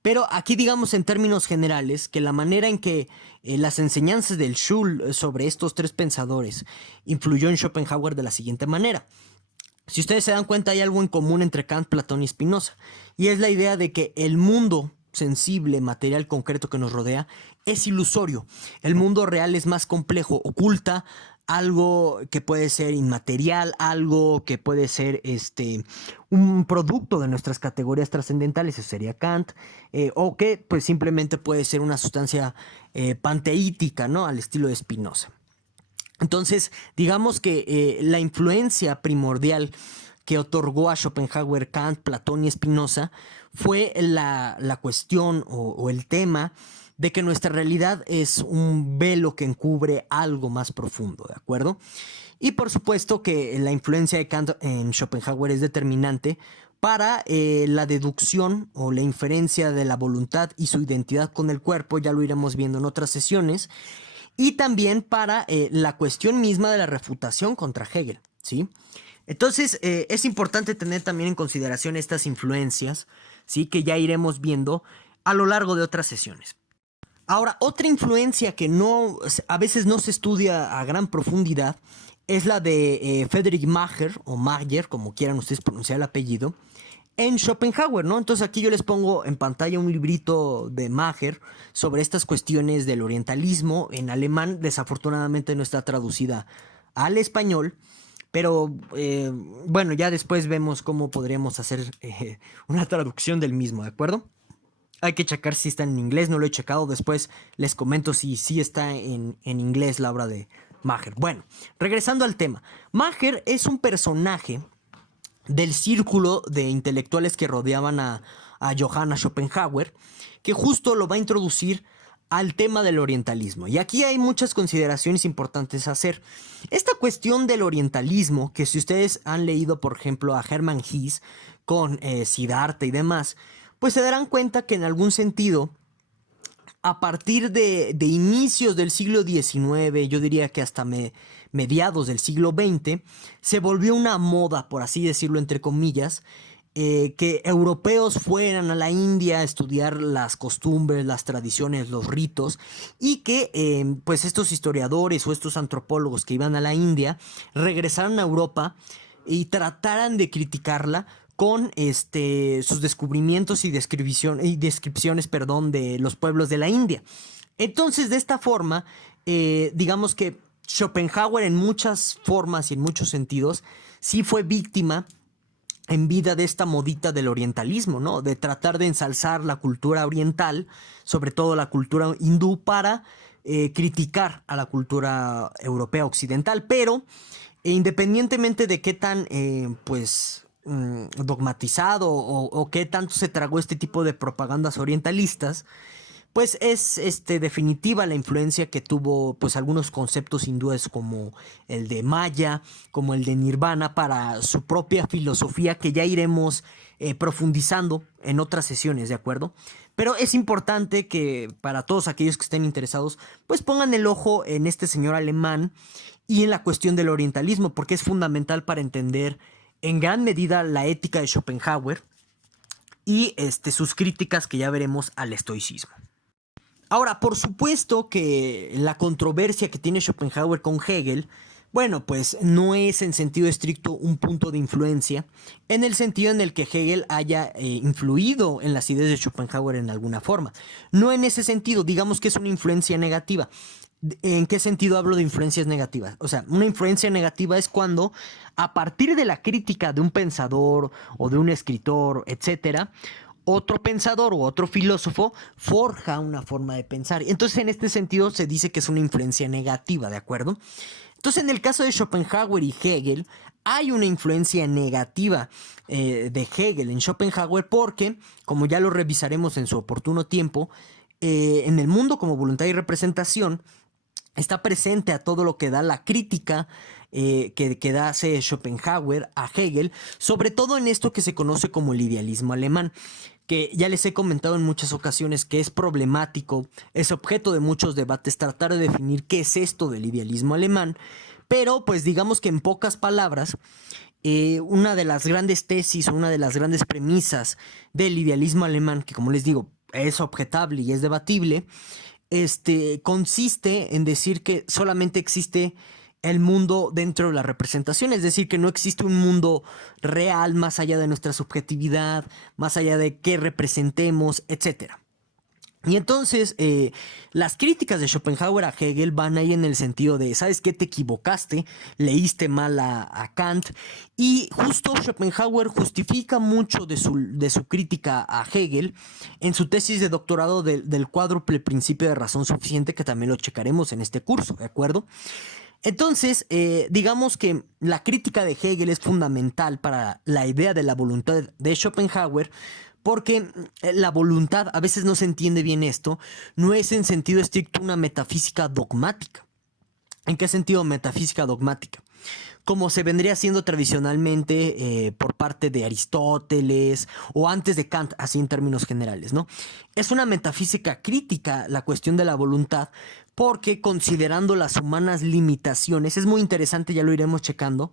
Pero aquí digamos en términos generales que la manera en que las enseñanzas del Schul sobre estos tres pensadores influyó en Schopenhauer de la siguiente manera. Si ustedes se dan cuenta, hay algo en común entre Kant, Platón y Spinoza, y es la idea de que el mundo sensible, material concreto que nos rodea, es ilusorio. El mundo real es más complejo, oculta algo que puede ser inmaterial, algo que puede ser un producto de nuestras categorías trascendentales, eso sería Kant, o que pues simplemente puede ser una sustancia panteítica, ¿no? Al estilo de Spinoza. Entonces, digamos que la influencia primordial que otorgó a Schopenhauer, Kant, Platón y Spinoza fue la cuestión o el tema de que nuestra realidad es un velo que encubre algo más profundo, ¿de acuerdo? Y por supuesto que la influencia de Kant en Schopenhauer es determinante para la deducción o la inferencia de la voluntad y su identidad con el cuerpo, ya lo iremos viendo en otras sesiones, y también para la cuestión misma de la refutación contra Hegel, ¿sí? Entonces, es importante tener también en consideración estas influencias, ¿sí? Que ya iremos viendo a lo largo de otras sesiones. Ahora, otra influencia que a veces no se estudia a gran profundidad es la de Friedrich Mayer, o Mayer, como quieran ustedes pronunciar el apellido, en Schopenhauer, ¿no? Entonces aquí yo les pongo en pantalla un librito de Mayer sobre estas cuestiones del orientalismo en alemán. Desafortunadamente no está traducida al español, pero bueno, ya después vemos cómo podríamos hacer una traducción del mismo, ¿de acuerdo? Hay que checar si está en inglés, no lo he checado, después les comento si sí está en inglés la obra de Mayer. Bueno, regresando al tema, Mayer es un personaje del círculo de intelectuales que rodeaban a Johann Schopenhauer, que justo lo va a introducir al tema del orientalismo. Y aquí hay muchas consideraciones importantes a hacer. Esta cuestión del orientalismo, que si ustedes han leído, por ejemplo, a Hermann Hesse con Siddhartha y demás, pues se darán cuenta que en algún sentido, a partir de inicios del siglo XIX, yo diría que hasta mediados del siglo XX, se volvió una moda, por así decirlo, entre comillas, que europeos fueran a la India a estudiar las costumbres, las tradiciones, los ritos, y que pues estos historiadores o estos antropólogos que iban a la India regresaron a Europa y trataran de criticarla con sus descubrimientos y descripciones, perdón, de los pueblos de la India. Entonces, de esta forma, digamos que Schopenhauer en muchas formas y en muchos sentidos sí fue víctima en vida de esta modita del orientalismo, ¿no? De tratar de ensalzar la cultura oriental, sobre todo la cultura hindú, para criticar a la cultura europea occidental. Pero independientemente de qué tan, dogmatizado o qué tanto se tragó este tipo de propagandas orientalistas, pues es definitiva la influencia que tuvo pues algunos conceptos hindúes como el de Maya, como el de Nirvana para su propia filosofía, que ya iremos profundizando en otras sesiones, ¿de acuerdo? Pero es importante que para todos aquellos que estén interesados, pues pongan el ojo en este señor alemán y en la cuestión del orientalismo, porque es fundamental para entender en gran medida la ética de Schopenhauer y sus críticas que ya veremos al estoicismo. Ahora, por supuesto que la controversia que tiene Schopenhauer con Hegel, bueno, pues no es en sentido estricto un punto de influencia, en el sentido en el que Hegel haya influido en las ideas de Schopenhauer en alguna forma. No en ese sentido, digamos que es una influencia negativa. ¿En qué sentido hablo de influencias negativas? O sea, una influencia negativa es cuando, a partir de la crítica de un pensador o de un escritor, etcétera, otro pensador u otro filósofo forja una forma de pensar. Entonces, en este sentido, se dice que es una influencia negativa, ¿de acuerdo? Entonces, en el caso de Schopenhauer y Hegel, hay una influencia negativa de Hegel en Schopenhauer porque, como ya lo revisaremos en su oportuno tiempo, en el mundo como voluntad y representación, está presente a todo lo que da la crítica que hace Schopenhauer a Hegel, sobre todo en esto que se conoce como el idealismo alemán, que ya les he comentado en muchas ocasiones que es problemático, es objeto de muchos debates tratar de definir qué es esto del idealismo alemán, pero pues digamos que en pocas palabras, una de las grandes tesis o una de las grandes premisas del idealismo alemán, que como les digo, es objetable y es debatible, consiste en decir que solamente existe el mundo dentro de la representación, es decir, que no existe un mundo real más allá de nuestra subjetividad, más allá de qué representemos, etcétera. Y entonces, las críticas de Schopenhauer a Hegel van ahí en el sentido de, ¿sabes qué? Te equivocaste, leíste mal a Kant. Y justo Schopenhauer justifica mucho de su crítica a Hegel en su tesis de doctorado del cuádruple principio de razón suficiente, que también lo checaremos en este curso, ¿de acuerdo? Entonces, digamos que la crítica de Hegel es fundamental para la idea de la voluntad de Schopenhauer, porque la voluntad, a veces no se entiende bien esto, no es en sentido estricto una metafísica dogmática. ¿En qué sentido metafísica dogmática? Como se vendría haciendo tradicionalmente por parte de Aristóteles o antes de Kant, así en términos generales, ¿no? Es una metafísica crítica la cuestión de la voluntad, porque considerando las humanas limitaciones, es muy interesante, ya lo iremos checando,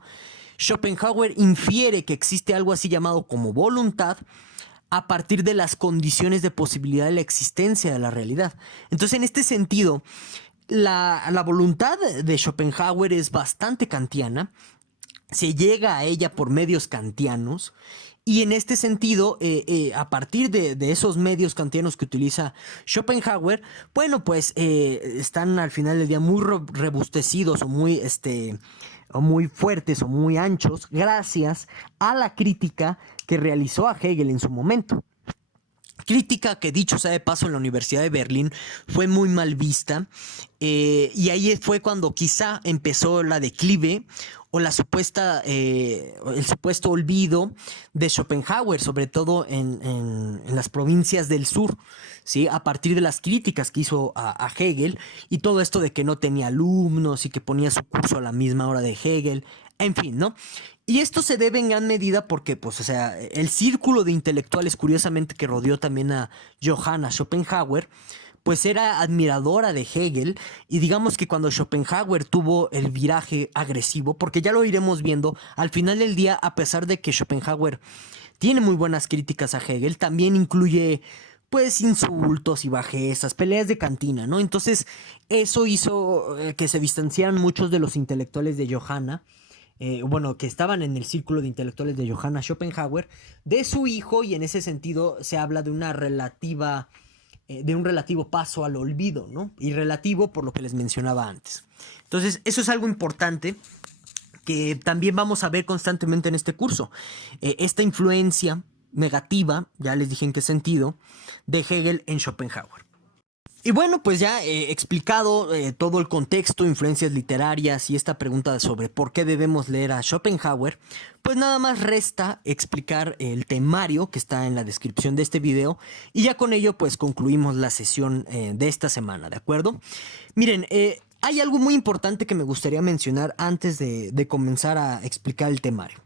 Schopenhauer infiere que existe algo así llamado como voluntad, a partir de las condiciones de posibilidad de la existencia de la realidad. Entonces, en este sentido, la voluntad de Schopenhauer es bastante kantiana, se llega a ella por medios kantianos, y en este sentido, a partir de esos medios kantianos que utiliza Schopenhauer, bueno, pues están al final del día muy rebustecidos o muy fuertes o muy anchos, gracias a la crítica que realizó a Hegel en su momento. Crítica que, dicho sea de paso, en la Universidad de Berlín fue muy mal vista, y ahí fue cuando quizá empezó la declive o el supuesto olvido de Schopenhauer, sobre todo en las provincias del sur, ¿sí? A partir de las críticas que hizo a Hegel y todo esto de que no tenía alumnos y que ponía su curso a la misma hora de Hegel, en fin, ¿no? Y esto se debe en gran medida porque, pues, o sea, el círculo de intelectuales, curiosamente, que rodeó también a Johanna Schopenhauer, pues era admiradora de Hegel, y digamos que cuando Schopenhauer tuvo el viraje agresivo, porque ya lo iremos viendo, al final del día, a pesar de que Schopenhauer tiene muy buenas críticas a Hegel, también incluye pues insultos y bajezas, peleas de cantina, ¿no? Entonces eso hizo que se distanciaran muchos de los intelectuales de Johanna, bueno, que estaban en el círculo de intelectuales de Johanna Schopenhauer, de su hijo, y en ese sentido se habla de una relativa, de un relativo paso al olvido, ¿no? Y relativo por lo que les mencionaba antes. Entonces, eso es algo importante que también vamos a ver constantemente en este curso. Esta influencia negativa, ya les dije en qué sentido, de Hegel en Schopenhauer. Y bueno, pues ya he explicado todo el contexto, influencias literarias y esta pregunta sobre por qué debemos leer a Schopenhauer, pues nada más resta explicar el temario que está en la descripción de este video y ya con ello pues concluimos la sesión de esta semana, ¿de acuerdo? Miren, hay algo muy importante que me gustaría mencionar antes de comenzar a explicar el temario.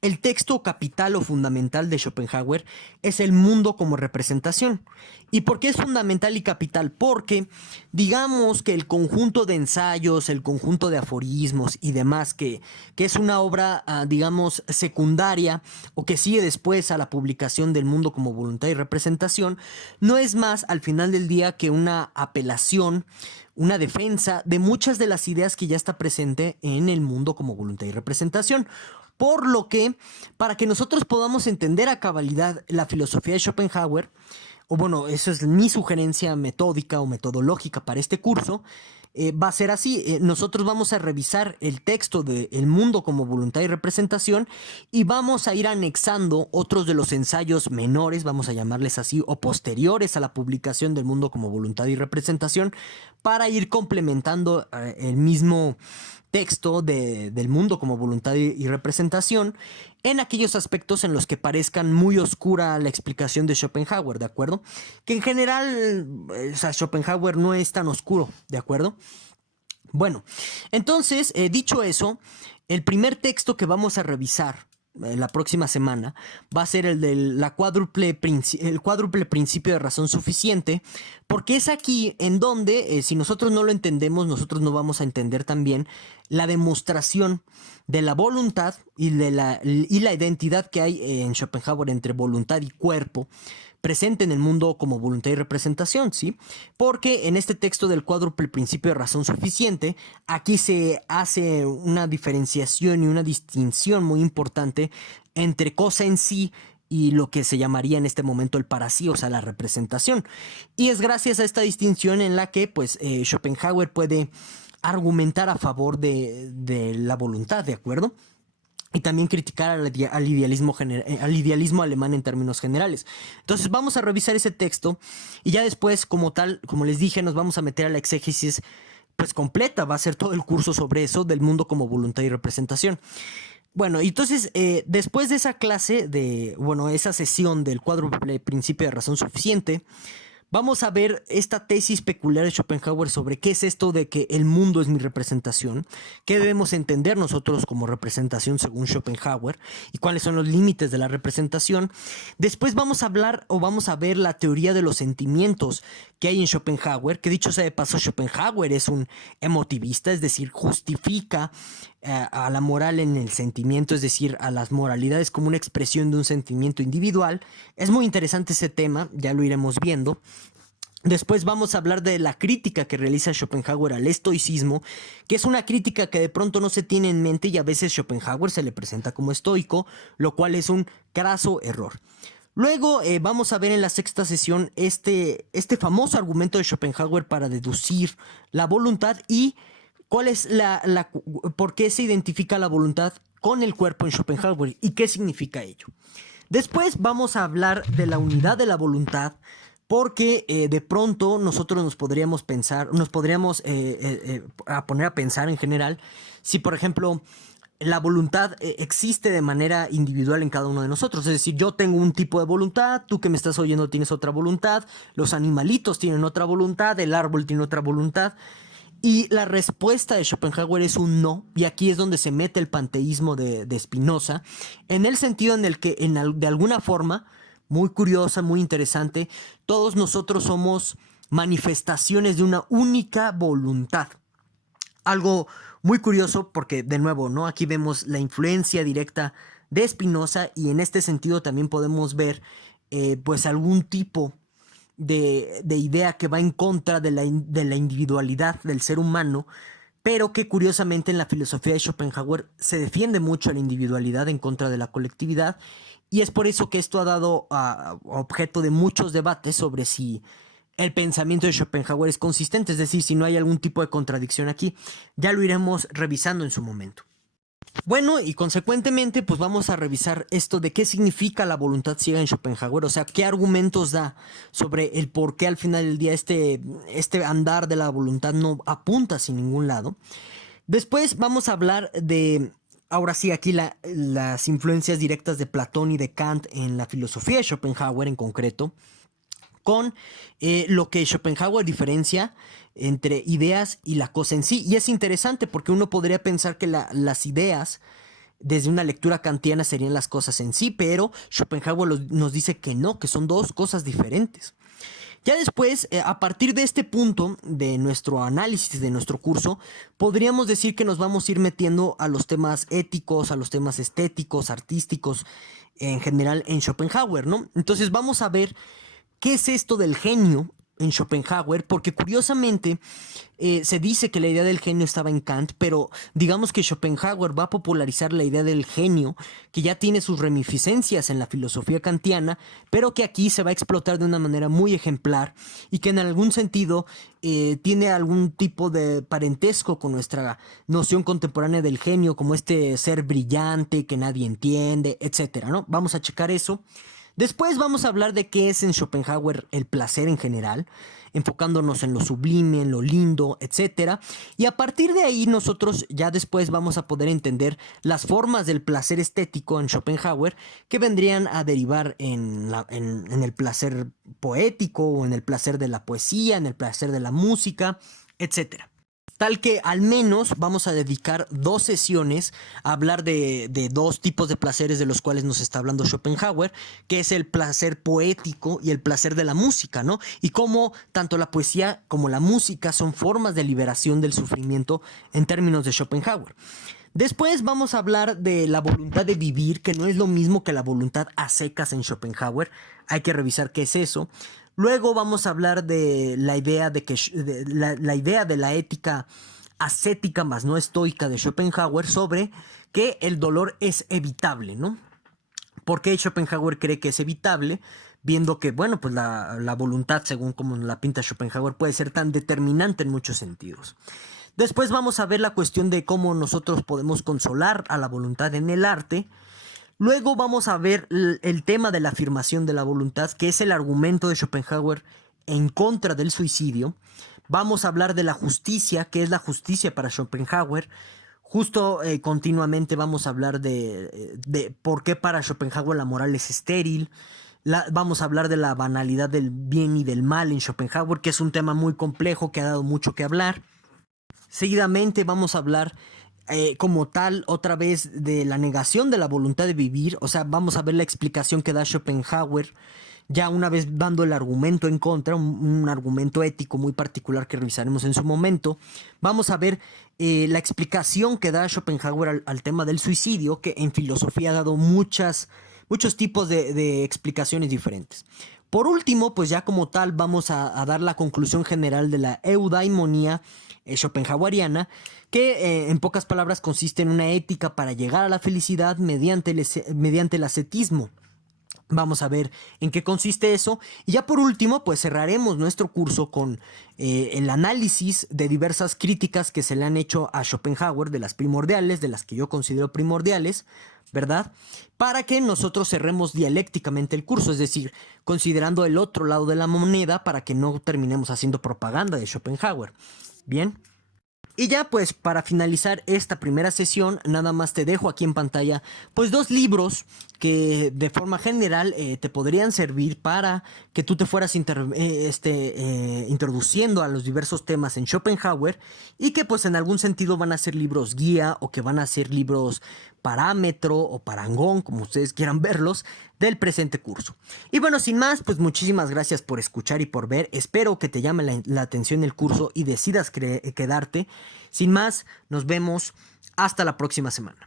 El texto capital o fundamental de Schopenhauer es el mundo como representación. ¿Y por qué es fundamental y capital? Porque digamos que el conjunto de ensayos, el conjunto de aforismos y demás, que es una obra, digamos, secundaria o que sigue después a la publicación del mundo como voluntad y representación, no es más al final del día que una apelación, una defensa de muchas de las ideas que ya está presente en el mundo como voluntad y representación. Por lo que, para que nosotros podamos entender a cabalidad la filosofía de Schopenhauer, o bueno, eso es mi sugerencia metódica o metodológica para este curso, va a ser así. Nosotros vamos a revisar el texto de El mundo como voluntad y representación y vamos a ir anexando otros de los ensayos menores, vamos a llamarles así, o posteriores a la publicación del mundo como voluntad y representación, para ir complementando el mismo texto del mundo como voluntad y representación en aquellos aspectos en los que parezcan muy oscura la explicación de Schopenhauer, ¿de acuerdo? Que en general, o sea, Schopenhauer no es tan oscuro, ¿de acuerdo? Bueno, entonces, dicho eso, el primer texto que vamos a revisar la próxima semana va a ser el de el cuádruple principio de razón suficiente, porque es aquí en donde, si nosotros no lo entendemos, nosotros no vamos a entender también la demostración de la voluntad y la identidad que hay en Schopenhauer entre voluntad y cuerpo presente en el mundo como voluntad y representación, ¿sí? Porque en este texto del cuádruple principio de razón suficiente, aquí se hace una diferenciación y una distinción muy importante entre cosa en sí y lo que se llamaría en este momento el para sí, o sea, la representación. Y es gracias a esta distinción en la que, pues, Schopenhauer puede argumentar a favor de la voluntad, ¿de acuerdo? Y también criticar al idealismo alemán en términos generales. Entonces vamos a revisar ese texto y ya después, como tal, como les dije, nos vamos a meter a la exégesis pues completa. Va a ser todo el curso sobre eso, del mundo como voluntad y representación. Bueno, entonces, después de esa clase, esa sesión del cuádruple principio de razón suficiente, vamos a ver esta tesis peculiar de Schopenhauer sobre qué es esto de que el mundo es mi representación, qué debemos entender nosotros como representación según Schopenhauer y cuáles son los límites de la representación. Después vamos a hablar o vamos a ver la teoría de los sentimientos que hay en Schopenhauer, que dicho sea de paso, Schopenhauer es un emotivista, es decir, justifica a la moral en el sentimiento, es decir, a las moralidades como una expresión de un sentimiento individual. Es muy interesante ese tema, ya lo iremos viendo. Después vamos a hablar de la crítica que realiza Schopenhauer al estoicismo, que es una crítica que de pronto no se tiene en mente y a veces Schopenhauer se le presenta como estoico, lo cual es un craso error. Luego vamos a ver en la sexta sesión este famoso argumento de Schopenhauer para deducir la voluntad y cuál es por qué se identifica la voluntad con el cuerpo en Schopenhauer y qué significa ello. Después vamos a hablar de la unidad de la voluntad, porque de pronto nosotros nos podríamos poner a pensar en general si, por ejemplo, la voluntad existe de manera individual en cada uno de nosotros. Es decir, yo tengo un tipo de voluntad, tú que me estás oyendo tienes otra voluntad, los animalitos tienen otra voluntad, el árbol tiene otra voluntad. Y la respuesta de Schopenhauer es un no, y aquí es donde se mete el panteísmo de Spinoza, en el sentido en el que de alguna forma, muy curiosa, muy interesante, todos nosotros somos manifestaciones de una única voluntad. Algo muy curioso porque, de nuevo, ¿no? Aquí vemos la influencia directa de Spinoza y en este sentido también podemos ver pues algún tipo de idea que va en contra de la individualidad del ser humano, pero que curiosamente en la filosofía de Schopenhauer se defiende mucho la individualidad en contra de la colectividad, y es por eso que esto ha dado objeto de muchos debates sobre si el pensamiento de Schopenhauer es consistente, es decir, si no hay algún tipo de contradicción aquí. Ya lo iremos revisando en su momento. Bueno, y consecuentemente, pues vamos a revisar esto de qué significa la voluntad ciega en Schopenhauer, o sea, qué argumentos da sobre el por qué al final del día este andar de la voluntad no apunta hacia ningún lado. Después vamos a hablar de, ahora sí, aquí las influencias directas de Platón y de Kant en la filosofía de Schopenhauer en concreto, con lo que Schopenhauer diferencia entre ideas y la cosa en sí. Y es interesante porque uno podría pensar que las ideas, desde una lectura kantiana, serían las cosas en sí, pero Schopenhauer nos dice que no, que son dos cosas diferentes. Ya después, a partir de este punto de nuestro análisis, de nuestro curso, podríamos decir que nos vamos a ir metiendo a los temas éticos, a los temas estéticos, artísticos, en general en Schopenhauer, ¿no? Entonces vamos a ver qué es esto del genio en Schopenhauer, porque curiosamente se dice que la idea del genio estaba en Kant, pero digamos que Schopenhauer va a popularizar la idea del genio, que ya tiene sus reminiscencias en la filosofía kantiana, pero que aquí se va a explotar de una manera muy ejemplar y que en algún sentido tiene algún tipo de parentesco con nuestra noción contemporánea del genio, como este ser brillante que nadie entiende, etcétera, ¿no? Vamos a checar eso. Después vamos a hablar de qué es en Schopenhauer el placer en general, enfocándonos en lo sublime, en lo lindo, etc. Y a partir de ahí nosotros ya después vamos a poder entender las formas del placer estético en Schopenhauer que vendrían a derivar en el placer poético o en el placer de la poesía, en el placer de la música, etc. Tal que al menos vamos a dedicar 2 sesiones a hablar de 2 tipos de placeres de los cuales nos está hablando Schopenhauer, que es el placer poético y el placer de la música, ¿no? Y cómo tanto la poesía como la música son formas de liberación del sufrimiento en términos de Schopenhauer. Después vamos a hablar de la voluntad de vivir, que no es lo mismo que la voluntad a secas en Schopenhauer. Hay que revisar qué es eso. Luego vamos a hablar de la idea la idea de la ética ascética más no estoica de Schopenhauer, sobre que el dolor es evitable, ¿no? ¿Por qué Schopenhauer cree que es evitable? Viendo que, bueno, pues la voluntad, según como la pinta Schopenhauer, puede ser tan determinante en muchos sentidos. Después vamos a ver la cuestión de cómo nosotros podemos consolar a la voluntad en el arte. Luego vamos a ver el tema de la afirmación de la voluntad, que es el argumento de Schopenhauer en contra del suicidio. Vamos a hablar de la justicia, que es la justicia para Schopenhauer. Justo continuamente vamos a hablar de por qué para Schopenhauer la moral es estéril. Vamos a hablar de la banalidad del bien y del mal en Schopenhauer, que es un tema muy complejo que ha dado mucho que hablar. Seguidamente vamos a hablar como tal otra vez de la negación de la voluntad de vivir, o sea, vamos a ver la explicación que da Schopenhauer, ya una vez dando el argumento en contra, un argumento ético muy particular que revisaremos en su momento. Vamos a ver la explicación que da Schopenhauer al tema del suicidio, que en filosofía ha dado muchos tipos de explicaciones diferentes. Por último, pues ya como tal vamos a dar la conclusión general de la eudaimonía schopenhaueriana, que en pocas palabras consiste en una ética para llegar a la felicidad mediante el ascetismo. Vamos a ver en qué consiste eso. Y ya por último, pues cerraremos nuestro curso con el análisis de diversas críticas que se le han hecho a Schopenhauer, de las primordiales, de las que yo considero primordiales, ¿verdad? Para que nosotros cerremos dialécticamente el curso, es decir, considerando el otro lado de la moneda para que no terminemos haciendo propaganda de Schopenhauer. Bien. Y ya pues para finalizar esta primera sesión, nada más te dejo aquí en pantalla pues 2 libros que de forma general te podrían servir para que tú te fueras introduciendo a los diversos temas en Schopenhauer, y que pues en algún sentido van a ser libros guía o que van a ser libros parámetro o parangón, como ustedes quieran verlos, del presente curso. Y bueno, sin más, pues muchísimas gracias por escuchar y por ver. Espero que te llame la atención el curso y decidas quedarte. Sin más, nos vemos hasta la próxima semana.